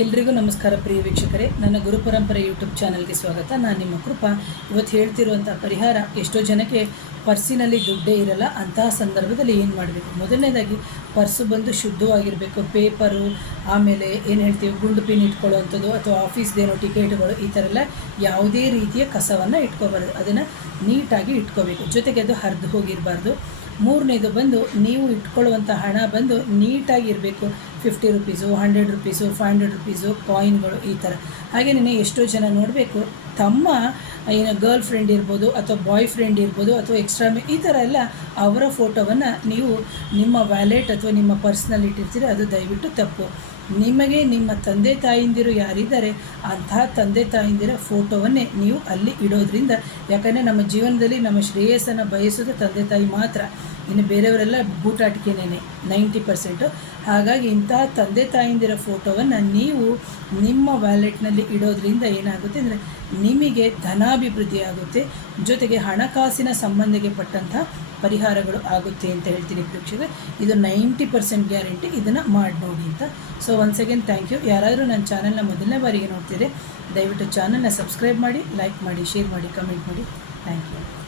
ಎಲ್ರಿಗೂ ನಮಸ್ಕಾರ ಪ್ರಿಯ ವೀಕ್ಷಕರೇ, ನನ್ನ ಗುರುಪರಂಪರೆ ಯೂಟ್ಯೂಬ್ ಚಾನಲ್ಗೆ ಸ್ವಾಗತ. ನಾನು ನಿಮ್ಮ ಕೃಪಾ. ಇವತ್ತು ಹೇಳ್ತಿರುವಂಥ ಪರಿಹಾರ, ಎಷ್ಟೋ ಜನಕ್ಕೆ ಪರ್ಸಿನಲ್ಲಿ ದುಡ್ಡೇ ಇರಲ್ಲ. ಅಂತಹ ಸಂದರ್ಭದಲ್ಲಿ ಏನು ಮಾಡಬೇಕು? ಮೊದಲನೇದಾಗಿ ಪರ್ಸು ಬಂದು ಶುದ್ಧವಾಗಿರಬೇಕು. ಪೇಪರು, ಆಮೇಲೆ ಏನು ಹೇಳ್ತೀವಿ, ಗುಂಡು ಪಿನ್ ಇಟ್ಕೊಳ್ಳೋವಂಥದ್ದು ಅಥವಾ ಆಫೀಸ್ದೇನೋ ಟಿಕೆಟ್ಗಳು, ಈ ಥರ ಎಲ್ಲ ಯಾವುದೇ ರೀತಿಯ ಕಸವನ್ನು ಇಟ್ಕೋಬಾರ್ದು. ಅದನ್ನು ನೀಟಾಗಿ ಇಟ್ಕೋಬೇಕು. ಜೊತೆಗೆ ಅದು ಹರಿದು ಹೋಗಿರಬಾರ್ದು. ಮೂರನೇದು ಬಂದು, ನೀವು ಇಟ್ಕೊಳ್ಳುವಂಥ ಹಣ ಬಂದು ನೀಟಾಗಿರಬೇಕು. 50 ರುಪೀಸು, 100 ರುಪೀಸು, 500 ರುಪೀಸು ಕಾಯಿನ್ಗಳು, ಈ ಥರ. ಹಾಗೆಯೇ ಎಷ್ಟೋ ಜನ ನೋಡಬೇಕು, ತಮ್ಮ ಏನು ಗರ್ಲ್ ಫ್ರೆಂಡ್ ಇರ್ಬೋದು ಅಥವಾ ಬಾಯ್ ಫ್ರೆಂಡ್ ಇರ್ಬೋದು ಅಥವಾ ಎಕ್ಸ್ಟ್ರಾ ಈ ಥರ ಎಲ್ಲ ಅವರ ಫೋಟೋವನ್ನು ನೀವು ನಿಮ್ಮ ವ್ಯಾಲೆಟ್ ಅಥವಾ ನಿಮ್ಮ ಪರ್ಸ್ನಲ್ಲಿ ಇಟ್ಟಿರ್ತೀರಿ. ಅದು ದಯವಿಟ್ಟು ತಪ್ಪು. ನಿಮಗೆ ನಿಮ್ಮ ತಂದೆ ತಾಯಿಂದಿರು ಯಾರಿದ್ದಾರೆ ಅಂತಹ ತಂದೆ ತಾಯಿಂದಿರ ಫೋಟೋವನ್ನೇ ನೀವು ಅಲ್ಲಿ ಇಡೋದ್ರಿಂದ, ಯಾಕಂದರೆ ನಮ್ಮ ಜೀವನದಲ್ಲಿ ನಮ್ಮ ಶ್ರೇಯಸ್ಸನ್ನು ಬಯಸೋದು ತಂದೆ ತಾಯಿ ಮಾತ್ರ. ಇನ್ನು ಬೇರೆಯವರೆಲ್ಲ ಬೂಟಾಟಿಕೆನೇ 90%. ಹಾಗಾಗಿ ಇಂತಹ ತಂದೆ ತಾಯಿಂದಿರ ಫೋಟೋವನ್ನು ನೀವು ನಿಮ್ಮ ವ್ಯಾಲೆಟ್ನಲ್ಲಿ ಇಡೋದ್ರಿಂದ ಏನಾಗುತ್ತೆ ಅಂದರೆ ನಿಮಗೆ ಧನಾಭಿವೃದ್ಧಿ ಆಗುತ್ತೆ. ಜೊತೆಗೆ ಹಣಕಾಸಿನ ಸಂಬಂಧಕ್ಕೆ ಪಟ್ಟಂಥ ಪರಿಹಾರಗಳು ಆಗುತ್ತೆ ಅಂತ ಹೇಳ್ತೀನಿ ಪ್ರೇಕ್ಷಕರೇ. ಇದು 90% ಗ್ಯಾರಂಟಿ. ಇದನ್ನು ಮಾಡಿ ನೋಡಿ ಅಂತ. So once again thank you. ಯಾರಾದರೂ ನನ್ನ ಚಾನಲ್ನ ಮೊದಲನೇ ಬಾರಿಗೆ ನೋಡ್ತಿದ್ರೆ ದಯವಿಟ್ಟು ಚಾನಲ್ನ ಸಬ್ಸ್ಕ್ರೈಬ್ ಮಾಡಿ, ಲೈಕ್ ಮಾಡಿ, ಶೇರ್ ಮಾಡಿ, ಕಮೆಂಟ್ ಮಾಡಿ. Thank you.